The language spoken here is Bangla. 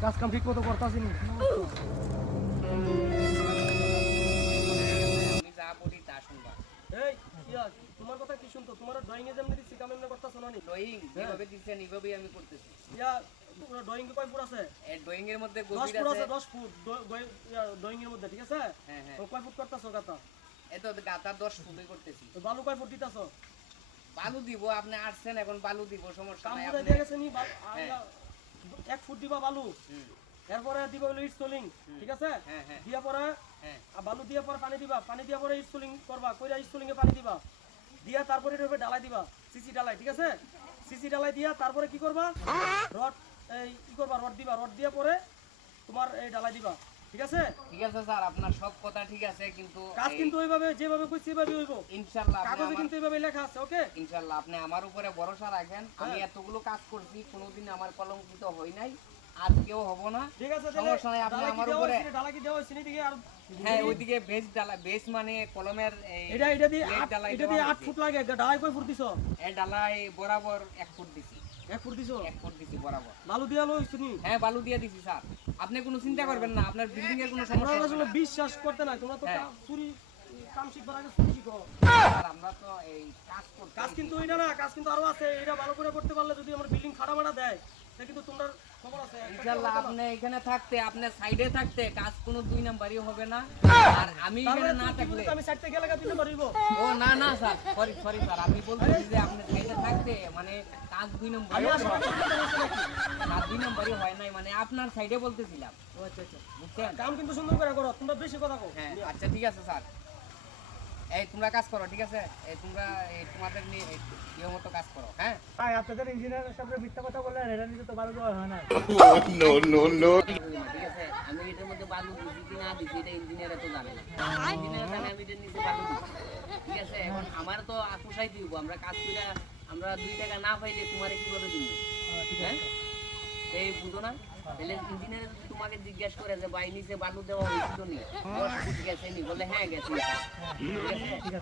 কাজ কাম ঠিক মতো করতেছি না। আমি যা বলি তা শুনবা। এই ইয়া তোমার কথা কি শুনতো? তোমার ড্রয়িং এ যেমনি দিছি কাম এমনি করতেছ না নি? ড্রয়িং যেভাবে দিচ্ছেন এইভাবেই আমি করতেছি। ইয়া তোমার ড্রয়িং কয় ফুট আছে? এই ড্রয়িং এর মধ্যে 10 গভীর ফুট আছে। আছে, 10 ফুট ড্রয়িং এর মধ্যে, ঠিক আছে? হ্যাঁ হ্যাঁ, তো কয় ফুট করতেছ গাতা? এত গাতা 10 ফুটই করতেছি। তো বালু কয় ফুট দিতাছ? বালু দিব, আপনি আসছেন এখন বালু দিব, সমস্যা কাম নাই। বুঝাই আপনি দিয়ে গেছে নি? হ্যাঁ। 1 ফুট দিবা বালু, হুম, এরপরে দিবা হলো ইট সোলিং, ঠিক আছে? হ্যাঁ হ্যাঁ দিয়া পরে হ্যাঁ, বালু দিয়ে পরে পানি দিবা, পানি দিয়া পরে ইট সোলিং করবা, কইরা ইট সোলিং এ পানি দিবা, দিয়া তারপরে এর উপরে ঢালাই দিবা, সিসি ঢালাই, ঠিক আছে? সিসি ঢালাই দিয়া তারপরে কি করবা? রড এই কি করবা? রড দিবা, রড দিয়া পরে তোমার এই ঢালাই দিবা, ঠিক আছে? ঠিক আছে স্যার, আপনার সব কথা ঠিক আছে, কিন্তু কাজ কিন্তু ওইভাবে যেভাবে কইছি সেভাবে হইব। ইনশাআল্লাহ আপনি কাগজে আমার কিন্তু এইভাবে লেখা আছে, ওকে? ইনশাআল্লাহ আপনি আমার উপরে ভরসা রাখেন। আমি এতগুলো কাজ করছি, কোনোদিন আমার কলঙ্কিত হই নাই, আজকেও হব না। ঠিক আছে, সমস্যা নাই, আপনি আমার উপরে ঢালাই কি দেওয়া হইছে নি? দিকে আর হ্যাঁ, ওইদিকে বেস ডালা, বেস মানে কলমের এই এটা দিয়ে প্লেট ডালাই এটা দেওয়া দিয়ে 8 হয়েছে। ফুট লাগে, ঢালাই কয় ফুট দিছো? এই ডালাই বরাবর 1 ফুট দিছি, 1 ফুট দিছো? 1 ফুট দিছি বরাবর। বালু দিয়া লইছ নি? হ্যাঁ, বালু দিয়ে দিছি স্যার, আপনি কোনো চিন্তা করবেন না, আপনার বিল্ডিং এর কোনো তোমরা সমস্যা হবে আসলে না। বিশ্বাস করতে না, তোমরা তো হ্যাঁ। চুরি কাম শিখবার আগে চুরি শিখো। স্যার, আমরা তো এই কাজ করতে কাজ কিন্তু ওইটা না, কাজ কিন্তু আরো আছে। এটা ভালো করে করতে পারলে যদি আমার বিল্ডিং খাড়া মারা দেয়, এটা কিন্তু তোমরা খবর আছে। ইনশাআল্লাহ আপনি এখানে থাকতে, আপনি সাইডে থাকতে কাজ কোনো 2 নাম্বারই হবে না। আর আমি তারপরে এখানে না তুমি কি থাকলে বলছো, আমি সাইড থেকে গেলে দিতে পারিব? ও না না স্যার, সরি সরি স্যার, আমি বলতেছি যে আপনি সাইডে থাকতে মানে কাজ 2 নাম্বারই আমি হবে আসলে না। করতে পারছি নাকি? না, 2 নাম্বারই হয় নাই, মানে আপনার সাইডে বলতেছিলাম, ও আচ্ছা আচ্ছা, বুঝছেন? কাম কিন্তু সুন্দর করে করো, তোমরা বেশি কথা কও। হ্যাঁ আচ্ছা, ঠিক আছে স্যার। এই তোমরা কাজ করো, ঠিক আছে? এই তোমরা এই তোমাদের নিয়ে মতো কাজ করো, হ্যাঁ? ভাই আপনাদের ইঞ্জিনিয়ারের সাথে মিথ্যা কথা বললেন, এটা নিতে তো ভালো দেওয়া হয় না। ঠিক আছে, আমি এটার মধ্যে বালু দিছি কি না দিছি এটা ইঞ্জিনিয়ার তো জানে না। ইঞ্জিনিয়ার জানে আমি এটার নিচে বালু দিছি, ঠিক আছে? এখন আমার তো পোষাই দিব, আমরা কাজ করে আমরা 2 টাকা না পাইলে তোমারে কিভাবে দিব? হ্যাঁ, এই বুঝো না? তাহলে ইঞ্জিনিয়ার যদি তোমাকে জিজ্ঞাসা করে যে ভাই নিচে বালু দেওয়া হয়েছিল নি, 10 ফুট গেছে নি, বলে হ্যাঁ গেছে, ঠিক আছে?